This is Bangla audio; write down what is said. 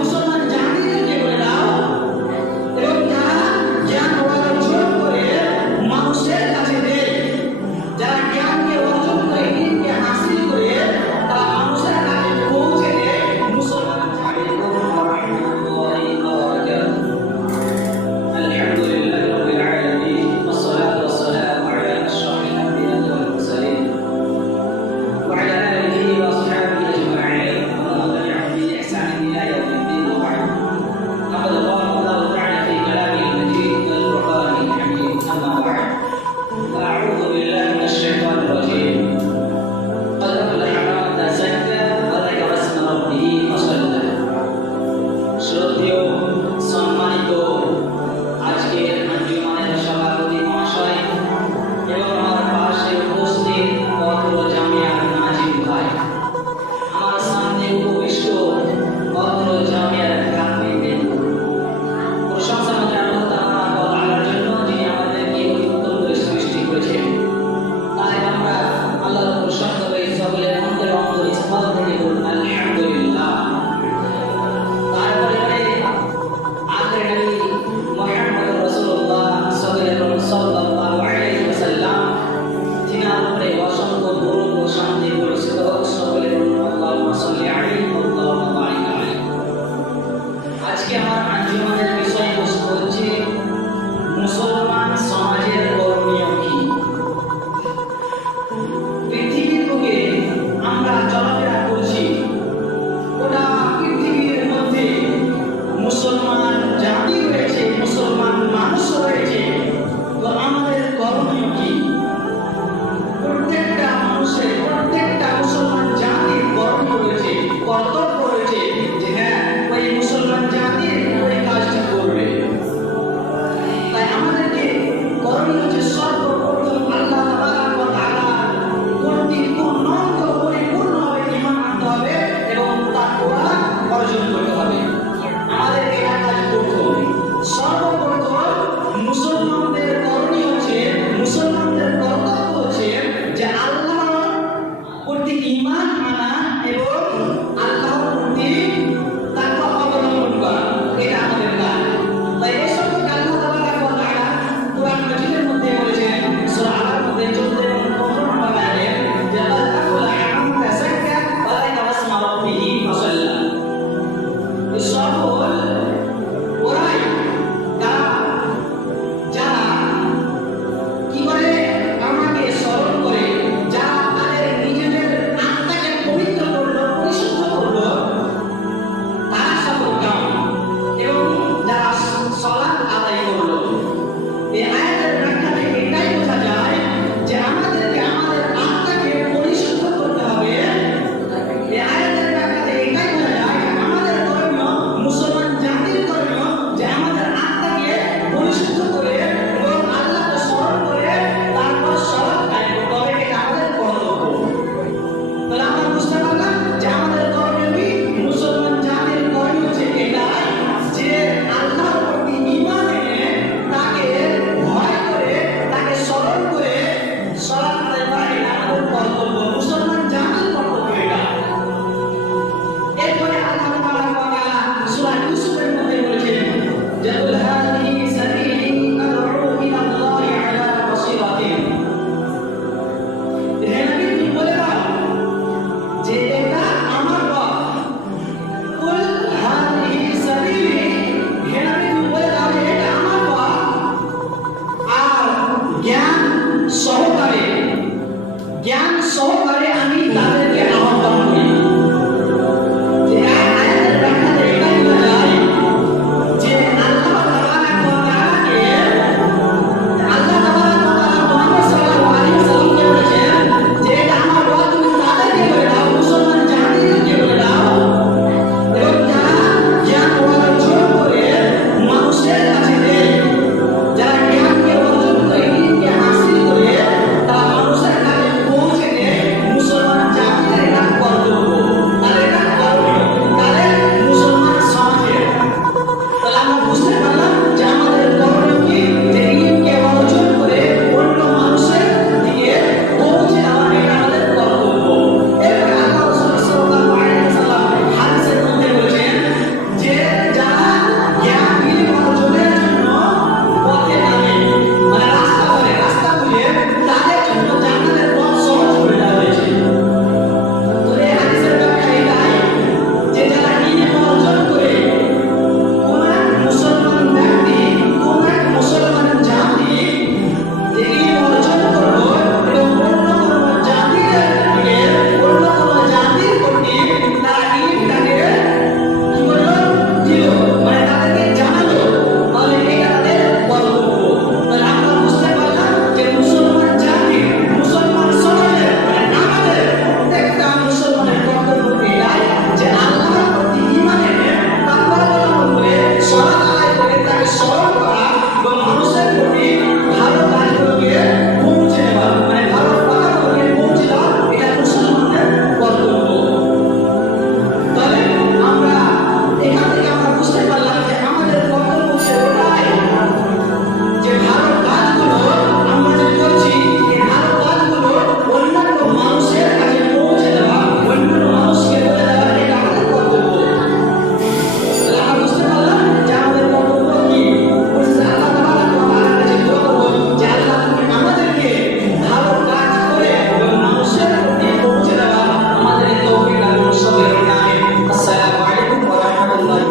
o ইমান আনা এবং